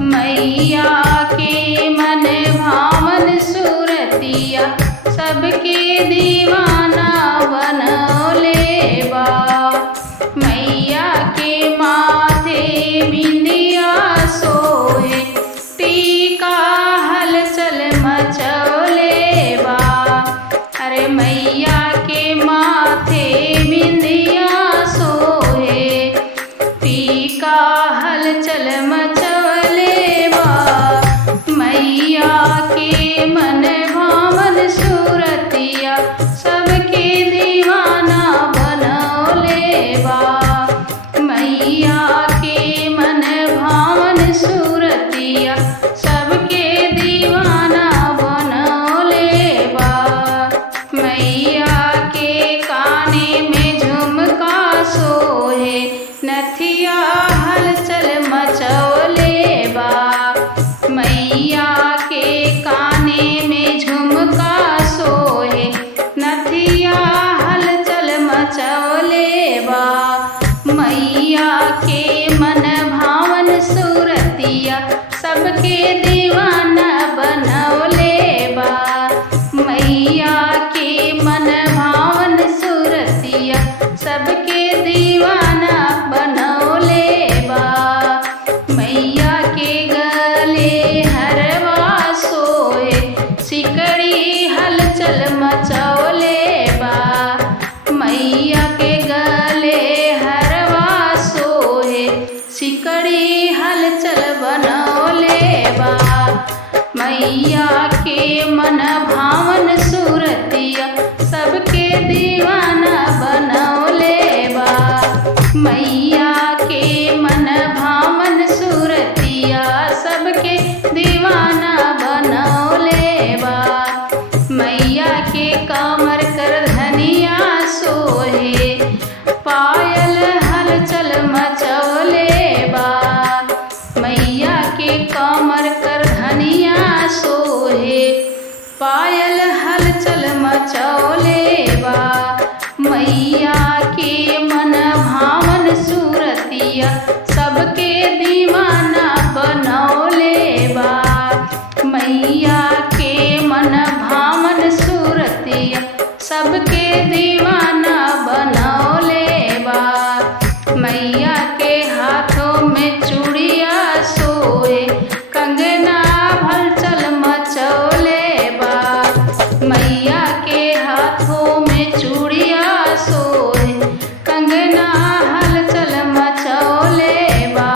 मैया के मन भावन सूरतिया सबके दीवाना बनौले बा। मैया के माथे बिंदिया सोहे टीका हलचल मचौले बा। अरे मैया के माथे बिंदिया सोहे टीका हलचल मचौले बा। मैया के मन भावन सूरतिया सबके दीवाना बनौले बा। मैया के मन भावन सूरतिया सबके दीवाना बनौले बा। मैया के काने में झुमका सोहे नथिया हलचल मचौले बा। मैया के काने में झुमका सोहे नथिया हलचल मचौले बा। मैया के मन भावन सूरतिया सबके दीवाना बनौले बा। मैया के मन भावन सूरतिया सबके दीवाना बनौले बा। मैया के गले हरवा सोहे सिकड़ी हलचल मचौले बा। मैया के गले हरवा सोहे सिकड़ी हलचल बनौले बा। मैया के मन भावन सूरतिया सबके दीवाना बनौले बा। मैया के मन भावन सूरतिया सबके दीवाना बनौले बा। मैया के कमर कर धनिया सोहे पायल हलचल मचौले बा। मैया के कमर कर धनिया सोहे पायल हलचल मचौले बा। मैया के मन भावन सूरतिया सबके दीवाना बनौले बा। मैया के मन भावन सूरतिया सबके दीवाना बनौले बा। मैया के हाथों में चूड़िया सोहे कंगना हलचल मचौले बा। मैया के हाथों में चूड़िया सोहे कंगना हलचल मचौले बा।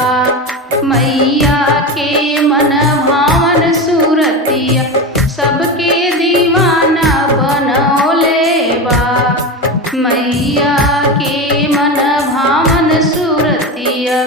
मैया के मन भावन सूरतिया सबके दीवाना बनौले बा। मैया के मन भावन सूरतिया